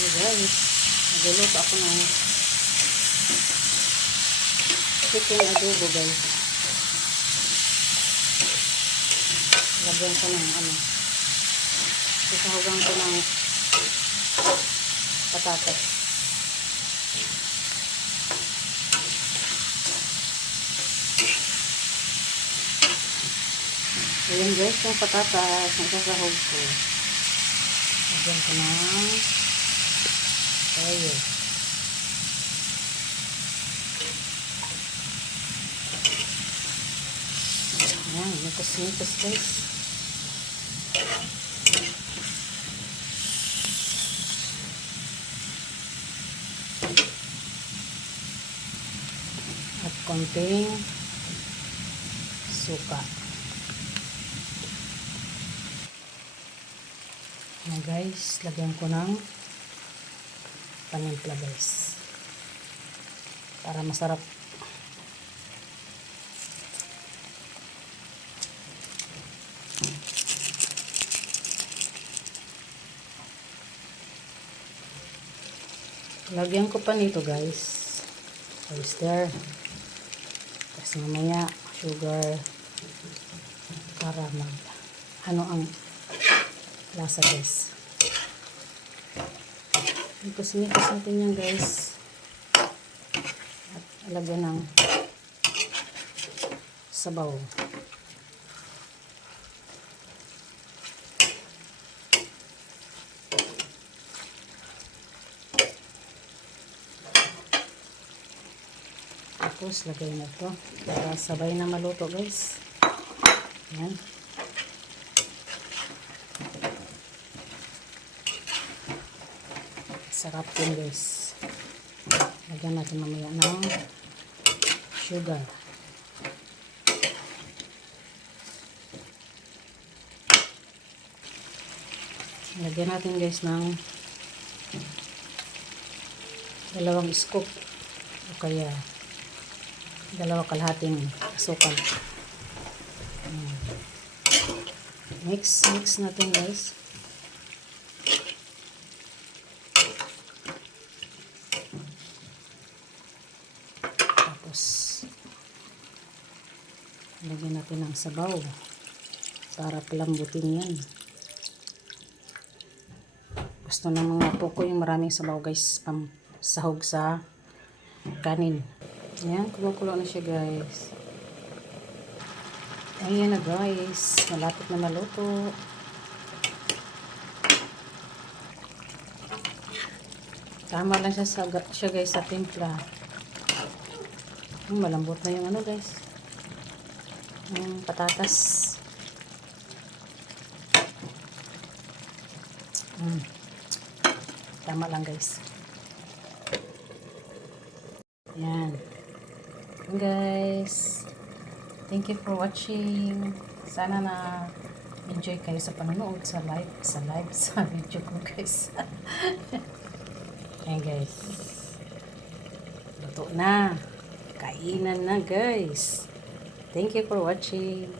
Hey guys, nagluluto ako ng chicken adobo guys. Lagyan ko ng isahugan ko ng patatas. Ayan guys, yung patatas ang sasahog ko. Lagyan ko ng toyo. Ayan, nikus-nikus guys. At konting suka. Ayan guys, lagyan ko ng panimpla guys. Para masarap. Lagyan ko pa nito guys. Oyster. Tapos mamaya sugar para ang lasa guys. Nikos-nikos natin yan guys. At lagyan ng sabaw. Tapos lagay na ito para sabay na maluto guys. Yan. Sarap din guys. Lagyan natin mamaya ng sugar. Lagyan natin guys ng 2 scoop o kaya 2 kalahating asukal. Mix natin guys. Tapos lagyan natin ng sabaw para palambutin yan. Gusto ng mga poko yung maraming sabaw guys, pang sahog sa kanin. Ayan, kumukulo na siya guys. Ayan na guys, malapit na maluto. Tama lang siya guys sa timpla. Malambot na yung guys, yung patatas. Tama lang guys. Yan guys, thank you for watching. Sana na enjoy kayo sa panonood sa live sa video ko guys. Yan guys, luto na, kainan na guys. Thank you for watching.